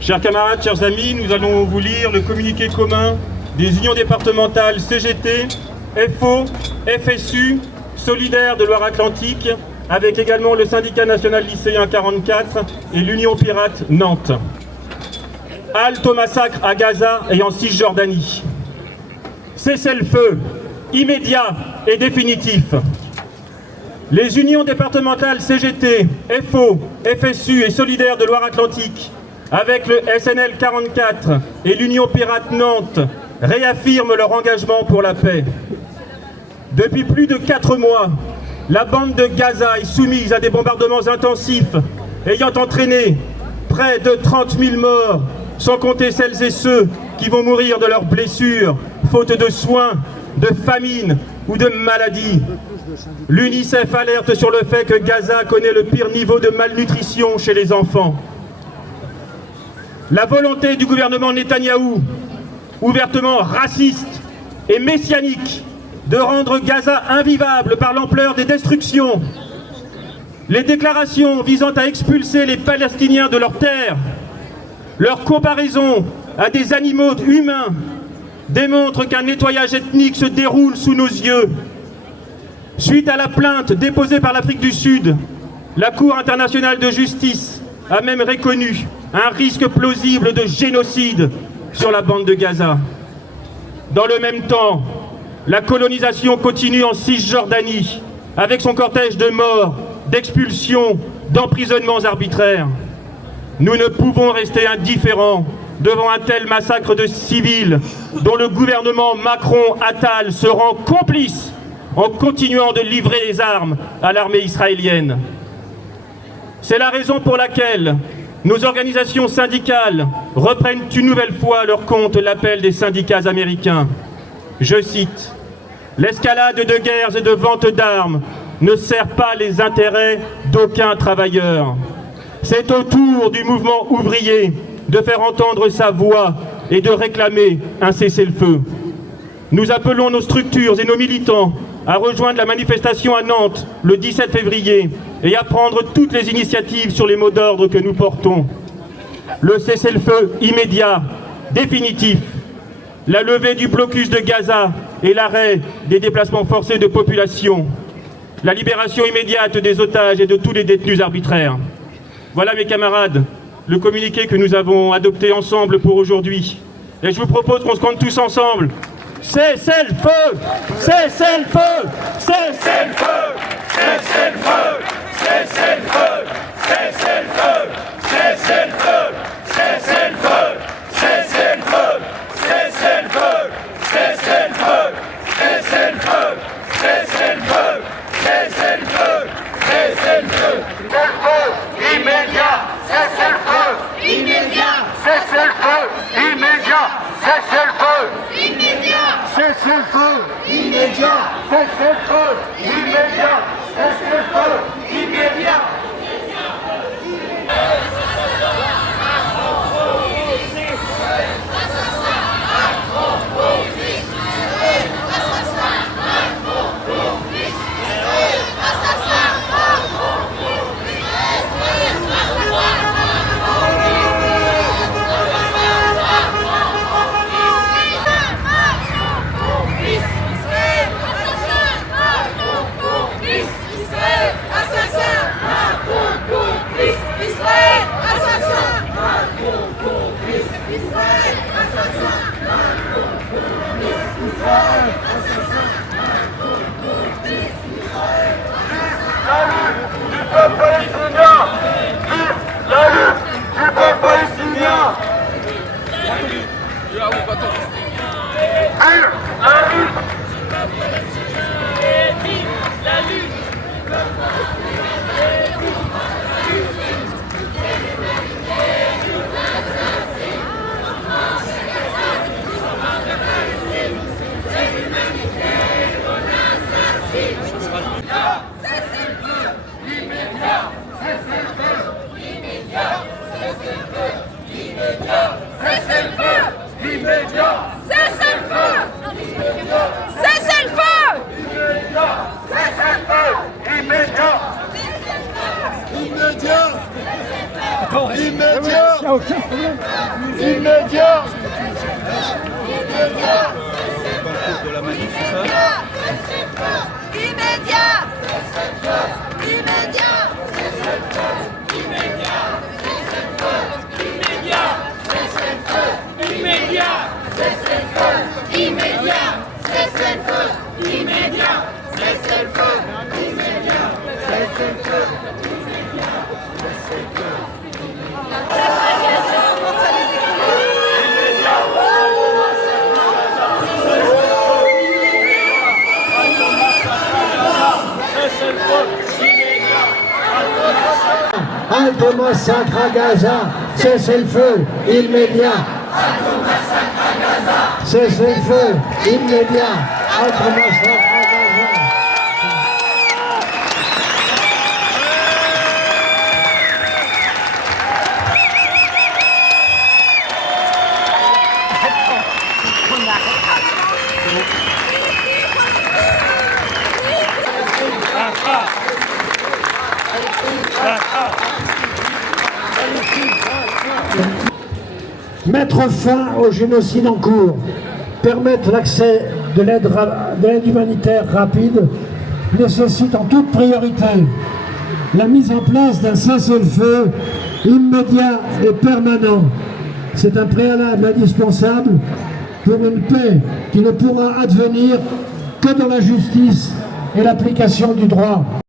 Chers camarades, chers amis, nous allons vous lire le communiqué commun des unions départementales CGT, FO, FSU, Solidaires de Loire-Atlantique, avec également le syndicat national lycéen 44 et l'Union Pirate Nantes. Halte au massacre à Gaza et en Cisjordanie. Cessez-le-feu, immédiat et définitif. Les unions départementales CGT, FO, FSU et Solidaires de Loire-Atlantique, avec le SNL 44 et l'Union Pirate Nantes, réaffirment leur engagement pour la paix. Depuis plus de 4 mois, la bande de Gaza est soumise à des bombardements intensifs, ayant entraîné près de 30 000 morts, sans compter celles et ceux qui vont mourir de leurs blessures, faute de soins, de famine ou de maladies. L'UNICEF alerte sur le fait que Gaza connaît le pire niveau de malnutrition chez les enfants. La volonté du gouvernement Netanyahou, ouvertement raciste et messianique, de rendre Gaza invivable par l'ampleur des destructions. Les déclarations visant à expulser les Palestiniens de leurs terres, leur comparaison à des animaux humains démontrent qu'un nettoyage ethnique se déroule sous nos yeux. Suite à la plainte déposée par l'Afrique du Sud, la Cour internationale de justice a même reconnu un risque plausible de génocide sur la bande de Gaza. Dans le même temps, la colonisation continue en Cisjordanie, avec son cortège de morts, d'expulsions, d'emprisonnements arbitraires. Nous ne pouvons rester indifférents devant un tel massacre de civils dont le gouvernement Macron-Attal se rend complice en continuant de livrer les armes à l'armée israélienne. C'est la raison pour laquelle nos organisations syndicales reprennent une nouvelle fois à leur compte l'appel des syndicats américains. Je cite, « L'escalade de guerres et de ventes d'armes ne sert pas les intérêts d'aucun travailleur. C'est au tour du mouvement ouvrier de faire entendre sa voix et de réclamer un cessez-le-feu. Nous appelons nos structures et nos militants à rejoindre la manifestation à Nantes le 17 février et à prendre toutes les initiatives sur les mots d'ordre que nous portons. Le cessez-le-feu immédiat, définitif, la levée du blocus de Gaza et l'arrêt des déplacements forcés de population, la libération immédiate des otages et de tous les détenus arbitraires. Voilà, mes camarades, le communiqué que nous avons adopté ensemble pour aujourd'hui. Et je vous propose qu'on se compte tous ensemble. Cessez-le-feu! Cessez-le-feu! Cessez-le-feu! Cessez-le-feu! Cessez-le-feu! Cessez-le-feu! Cessez-le-feu! Cessez-le-feu! Cessez-le-feu! Cessez-le-feu! Cessez-le-feu! Cessez-le-feu! Cessez-le-feu! Cessez-le-feu! Cessez-le-feu! Cessez-le-feu! Immédiat! Cessez-le-feu! Immédiat! Cessez-le-feu! Immédiat! Cessez-le-feu! Immédiat! Cessez-le-feu! Immédiat! Cessez-le-feu! Immédiat! Cessez-le-feu! Immédiat! Immédiat. Immédiat. De la manif, c'est ça? Immédiat. Immédiat. Halte au massacre à Gaza, cessez-le-feu immédiat. Cessez-le-feu immédiat. Halte au massacre à Gaza. Mettre fin au génocide en cours, permettre l'accès de l'aide humanitaire rapide, nécessite en toute priorité la mise en place d'un cessez-le-feu immédiat et permanent. C'est un préalable indispensable pour une paix qui ne pourra advenir que dans la justice et l'application du droit.